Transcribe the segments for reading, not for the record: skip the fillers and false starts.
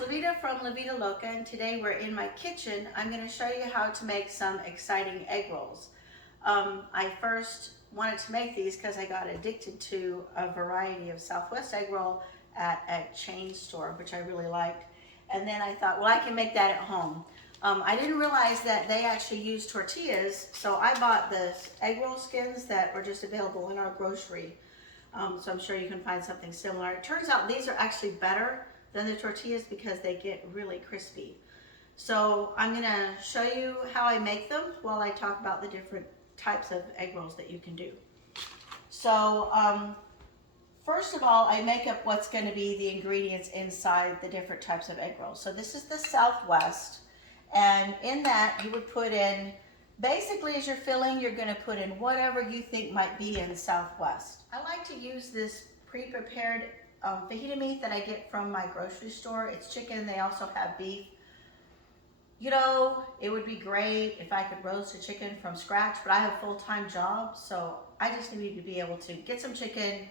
Levita from La Vida Loca, and today we're in my kitchen. I'm going to show you how to make some exciting egg rolls. I first wanted to make these because I got addicted to a variety of Southwest egg roll at a chain store, which I really liked. And then I thought, well, I can make that at home. I didn't realize that they actually use tortillas, so I bought the egg roll skins that were just available in our grocery. So I'm sure you can find something similar. It turns out these are actually better than the tortillas because they get really crispy. So I'm gonna show you how I make them while I talk about the different types of egg rolls that you can do. So first of all, I make up what's gonna be the ingredients inside the different types of egg rolls. So this is the Southwest, and in that you would put in, basically as you're filling, you're gonna put in whatever you think might be in Southwest. I like to use this pre-prepared fajita meat that I get from my grocery store. It's chicken, they also have beef. You know, it would be great if I could roast a chicken from scratch, but I have a full-time job, so I just need to be able to get some chicken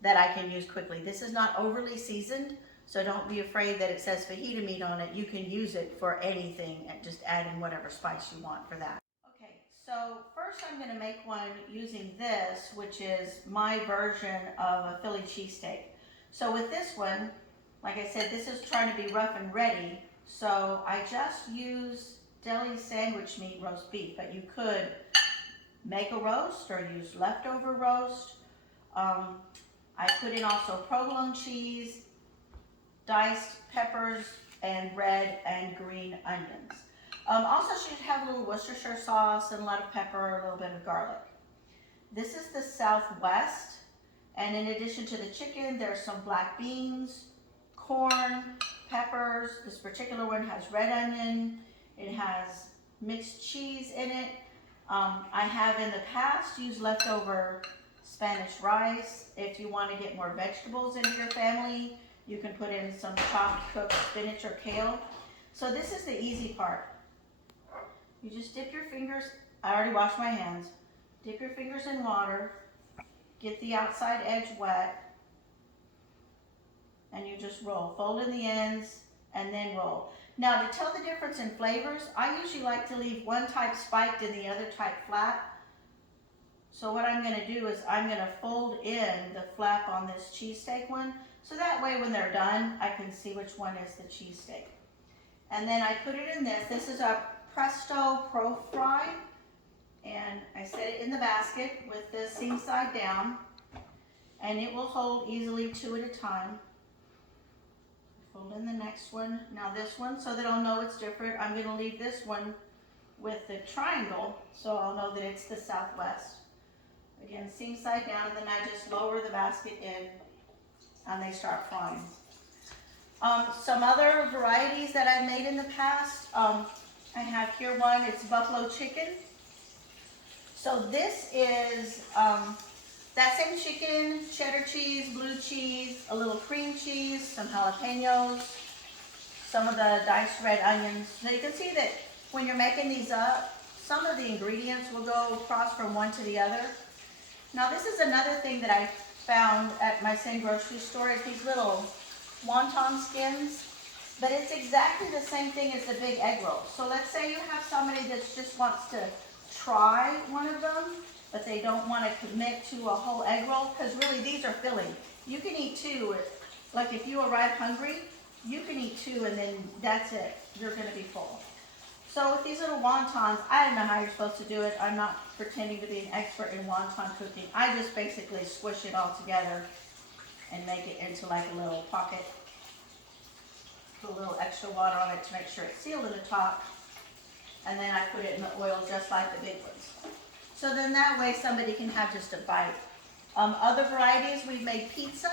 that I can use quickly. This is not overly seasoned, so don't be afraid that it says fajita meat on it. You can use it for anything and just add in whatever spice you want for that. Okay, so first I'm gonna make one using this, which is my version of a Philly cheesesteak. So with this one, like I said, this is trying to be rough and ready. So I just use deli sandwich meat roast beef, but you could make a roast or use leftover roast. I put in also provolone cheese, diced peppers, and red and green onions. Also should have a little Worcestershire sauce and a lot of pepper, a little bit of garlic. This is the Southwest. And in addition to the chicken, there's some black beans, corn, peppers. This particular one has red onion. It has mixed cheese in it. I have in the past used leftover Spanish rice. If you want to get more vegetables into your family, you can put in some chopped cooked spinach or kale. So this is the easy part. You just dip your fingers, I already washed my hands, dip your fingers in water, get the outside edge wet, and you just roll. Fold in the ends and then roll. Now, to tell the difference in flavors, I usually like to leave one type spiked and the other type flat. So what I'm gonna do is I'm gonna fold in the flap on this cheesesteak one, so that way when they're done, I can see which one is the cheesesteak. And then I put it in this. This is a Presto Pro Fry. And I set it in the basket with the seam side down, and it will hold easily 2 at a time. Fold in the next one. Now this one, so that I'll know it's different, I'm going to leave this one with the triangle, so I'll know that it's the Southwest. Again, seam side down, and then I just lower the basket in, and they start frying. Some other varieties that I've made in the past, I have here one, it's buffalo chicken. So this is that same chicken, cheddar cheese, blue cheese, a little cream cheese, some jalapenos, some of the diced red onions. So you can see that when you're making these up, some of the ingredients will go across from one to the other. Now this is another thing that I found at my same grocery store, is these little wonton skins, but it's exactly the same thing as the big egg roll. So let's say you have somebody that just wants to try one of them, but they don't want to commit to a whole egg roll, because really these are filling. You can eat 2, like if you arrive hungry, you can eat 2 and then that's it. You're going to be full. So with these little wontons, I don't know how you're supposed to do it. I'm not pretending to be an expert in wonton cooking. I just basically squish it all together and make it into like a little pocket. Put a little extra water on it to make sure it's sealed in the top. And then I put it in the oil just like the big ones. So then that way somebody can have just a bite. Other varieties, we've made pizza.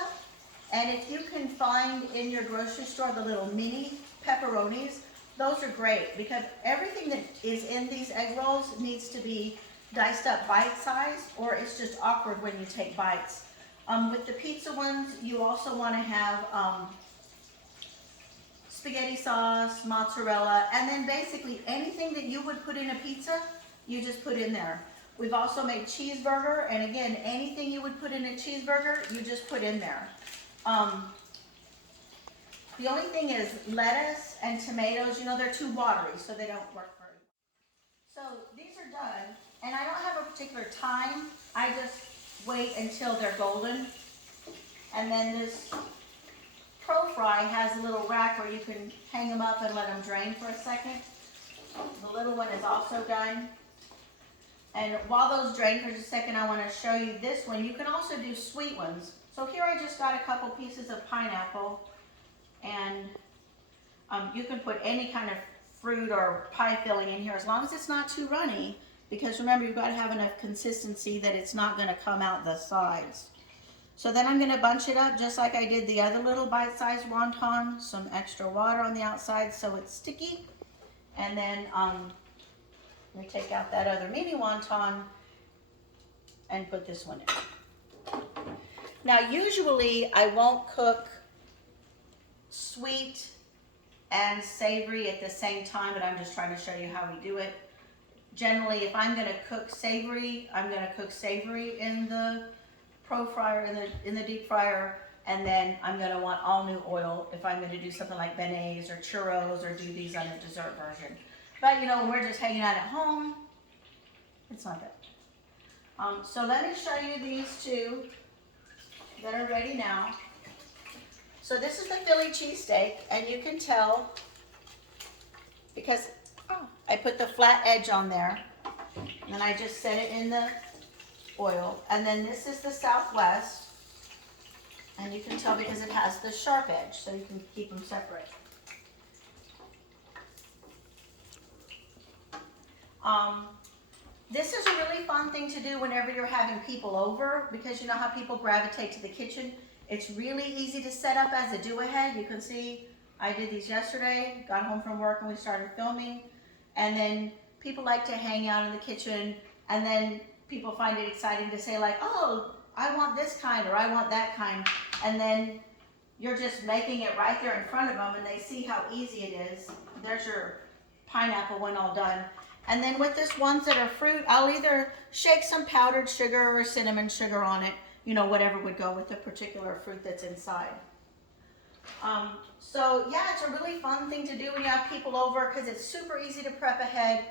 And if you can find in your grocery store the little mini pepperonis, those are great because everything that is in these egg rolls needs to be diced up bite size, or it's just awkward when you take bites. With the pizza ones, you also want to have spaghetti sauce, mozzarella, and then basically anything that you would put in a pizza, you just put in there. We've also made cheeseburger, and again, anything you would put in a cheeseburger, you just put in there. The only thing is lettuce and tomatoes, you know, they're too watery, so they don't work very well. So these are done, and I don't have a particular time. I just wait until they're golden. And then this Pro Fry has a little rack where you can hang them up and let them drain for a second. The little one is also done. And while those drain for just a second, I want to show you this one. You can also do sweet ones. So here I just got a couple pieces of pineapple, and you can put any kind of fruit or pie filling in here as long as it's not too runny, because remember, you've got to have enough consistency that it's not going to come out the sides. So then I'm going to bunch it up just like I did the other little bite-sized wonton, some extra water on the outside so it's sticky, and then we take out that other mini wonton and put this one in. Now usually I won't cook sweet and savory at the same time, but I'm just trying to show you how we do it. Generally, if I'm going to cook savory, I'm going to cook savory in the Pro Fryer, in the deep fryer, and then I'm going to want all new oil if I'm going to do something like beignets or churros or do these on a dessert version. But you know, when we're just hanging out at home, it's not bad. So let me show you these two that are ready now. So this is the Philly cheesesteak, and you can tell because I put the flat edge on there, and then I just set it in the oil. And then this is the Southwest, and you can tell because it has the sharp edge, so you can keep them separate. This is a really fun thing to do whenever you're having people over, because you know how people gravitate to the kitchen. It's really easy to set up as a do-ahead. You can see I did these yesterday, got home from work and we started filming. And then people like to hang out in the kitchen, and then people find it exciting to say like, oh, I want this kind or I want that kind. And then you're just making it right there in front of them and they see how easy it is. There's your pineapple one all done. And then with this ones that are fruit, I'll either shake some powdered sugar or cinnamon sugar on it, you know, whatever would go with the particular fruit that's inside. So yeah, it's a really fun thing to do when you have people over because it's super easy to prep ahead.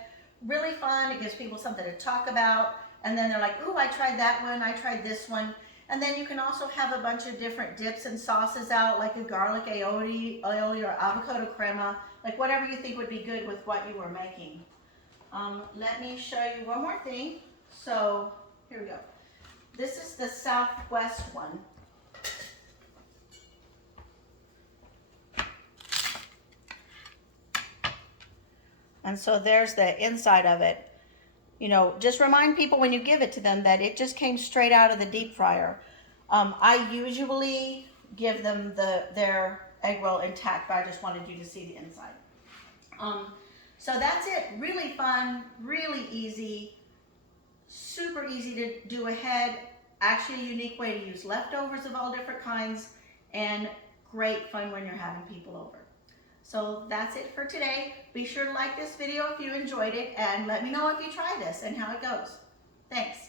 Really fun, it gives people something to talk about. And then they're like, ooh, I tried that one, I tried this one. And then you can also have a bunch of different dips and sauces out, like a garlic aioli or avocado crema, like whatever you think would be good with what you were making. Let me show you one more thing. So here we go. This is the Southwest one. And so there's the inside of it. You know, just remind people when you give it to them that it just came straight out of the deep fryer. I usually give them their egg roll intact, but I just wanted you to see the inside. So that's it. Really fun, really easy, super easy to do ahead. Actually a unique way to use leftovers of all different kinds, and great fun when you're having people over. So that's it for today. Be sure to like this video if you enjoyed it, and let me know if you try this and how it goes. Thanks.